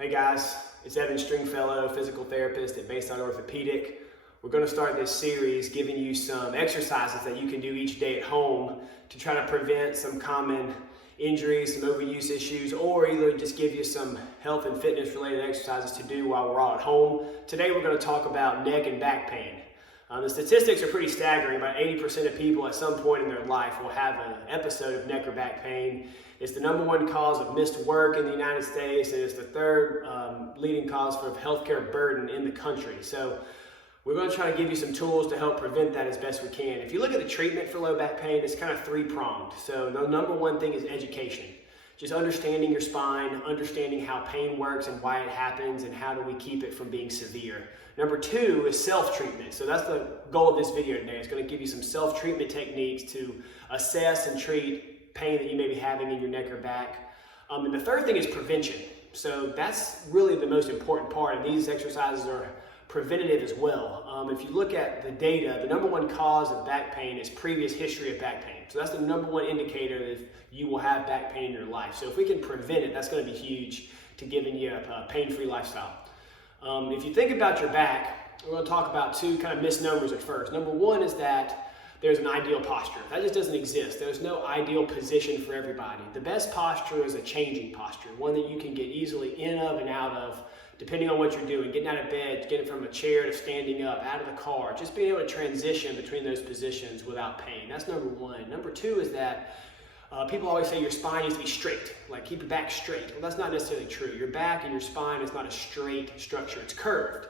Hey guys, it's Evan Stringfellow, physical therapist at Bayside Orthopaedic. We're going to start this series giving you some exercises that you can do each day at home to try to prevent some common injuries, some overuse issues, or either just give you some health and fitness related exercises to do while we're all at home. Today we're going to talk about neck and back pain. The statistics are pretty staggering. About 80% of people at some point in their life will have an episode of neck or back pain. It's the #1 cause of missed work in the United States, and it's the third leading cause for healthcare burden in the country. So we're going to try to give you some tools to help prevent that as best we can. If you look at the treatment for low back pain, it's kind of three-pronged. So the #1 thing is education. Just understanding your spine, understanding how pain works and why it happens, and how do we keep it from being severe. #2 is self-treatment. So that's the goal of this video today. It's going to give you some self-treatment techniques to assess and treat pain that you may be having in your neck or back. And the third thing is prevention. So that's really the most important part, and these exercises are preventative as well. If you look at the data, the #1 cause of back pain is previous history of back pain. So that's the #1 indicator that you will have back pain in your life. So if we can prevent it, that's going to be huge to giving you a pain-free lifestyle. If you think about your back, we're going to talk about two kind of misnomers at first. #1 is that there's an ideal posture. That just doesn't exist. There's no ideal position for everybody. The best posture is a changing posture, one that you can get easily in of and out of, depending on what you're doing, getting out of bed, getting from a chair to standing up, out of the car, just being able to transition between those positions without pain. That's #1. #2 is that people always say your spine needs to be straight, like keep your back straight. Well, that's not necessarily true. Your back and your spine is not a straight structure, it's curved.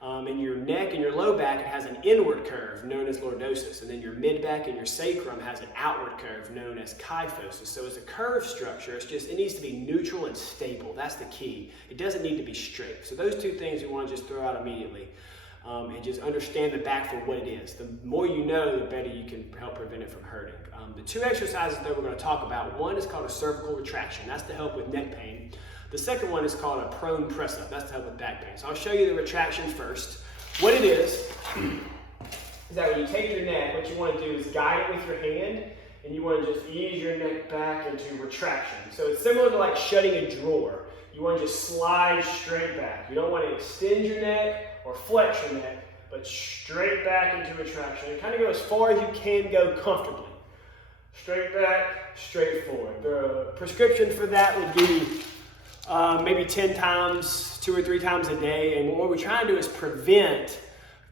In your neck and your low back, it has an inward curve known as lordosis, and then your mid back and your sacrum has an outward curve known as kyphosis. So it's a curved structure. It needs to be neutral and stable. That's the key. It doesn't need to be straight. So those two things we want to just throw out immediately, and just understand the back for what it is. The more you know, the better you can help prevent it from hurting. The two exercises that we're going to talk about, one is called a cervical retraction. That's to help with neck pain. The second one is called a prone press up. That's to help with back pain. So I'll show you the retraction first. What it is that when you take your neck, what you want to do is guide it with your hand, and you want to just ease your neck back into retraction. So it's similar to like shutting a drawer. You want to just slide straight back. You don't want to extend your neck or flex your neck, but straight back into retraction. And kind of go as far as you can go comfortably. Straight back, straight forward. The prescription for that would be maybe 10 times, 2 or 3 times a day. And what we're trying to do is prevent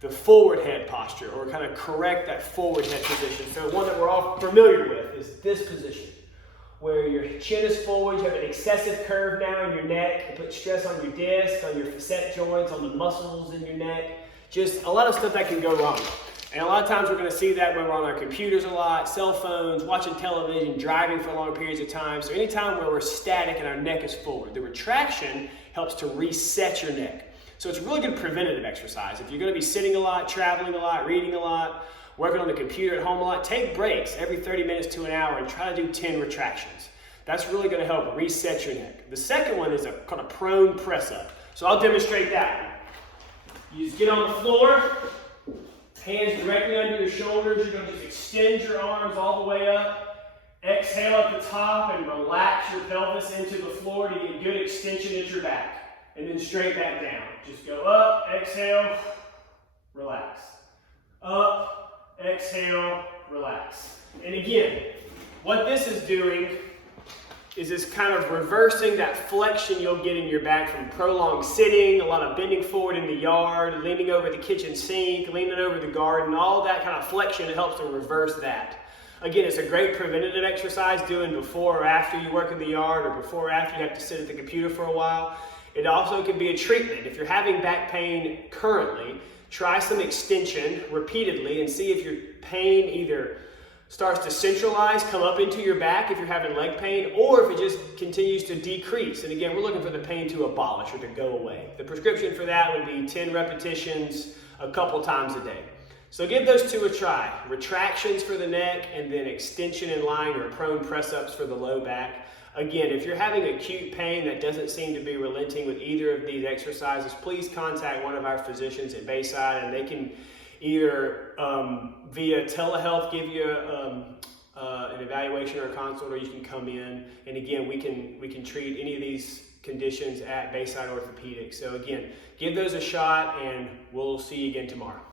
the forward head posture, or kind of correct that forward head position. So one that we're all familiar with is this position, where your chin is forward, you have an excessive curve now in your neck. It puts stress on your discs, on your facet joints, on the muscles in your neck. Just a lot of stuff that can go wrong. And a lot of times we're going to see that when we're on our computers a lot, cell phones, watching television, driving for long periods of time. So anytime where we're static and our neck is forward, the retraction helps to reset your neck. So it's a really good preventative exercise. If you're going to be sitting a lot, traveling a lot, reading a lot, working on the computer at home a lot, take breaks every 30 minutes to an hour and try to do 10 retractions. That's really going to help reset your neck. The second one is called a prone press up. So I'll demonstrate that one. You just get on the floor. Hands directly under your shoulders. You're going to just extend your arms all the way up. Exhale at the top and relax your pelvis into the floor to get good extension at your back. And then straight back down. Just go up, exhale, relax. Up, exhale, relax. And again, what this is doing is this kind of reversing that flexion you'll get in your back from prolonged sitting, a lot of bending forward in the yard, leaning over the kitchen sink, leaning over the garden, all that kind of flexion. It helps to reverse that. Again, it's a great preventative exercise, doing before or after you work in the yard, or before or after you have to sit at the computer for a while. It also can be a treatment. If you're having back pain currently, try some extension repeatedly and see if your pain either starts to centralize, come up into your back if you're having leg pain, or if it just continues to decrease. And again, we're looking for the pain to abolish or to go away. The prescription for that would be 10 repetitions a couple times a day. So give those two a try. Retractions for the neck, and then extension in line or prone press-ups for the low back. Again, if you're having acute pain that doesn't seem to be relenting with either of these exercises, please contact one of our physicians at Bayside, and they can either via telehealth give you an evaluation or a consult, or you can come in. And again, we can treat any of these conditions at Bayside Orthopaedic. So again, give those a shot, and we'll see you again tomorrow.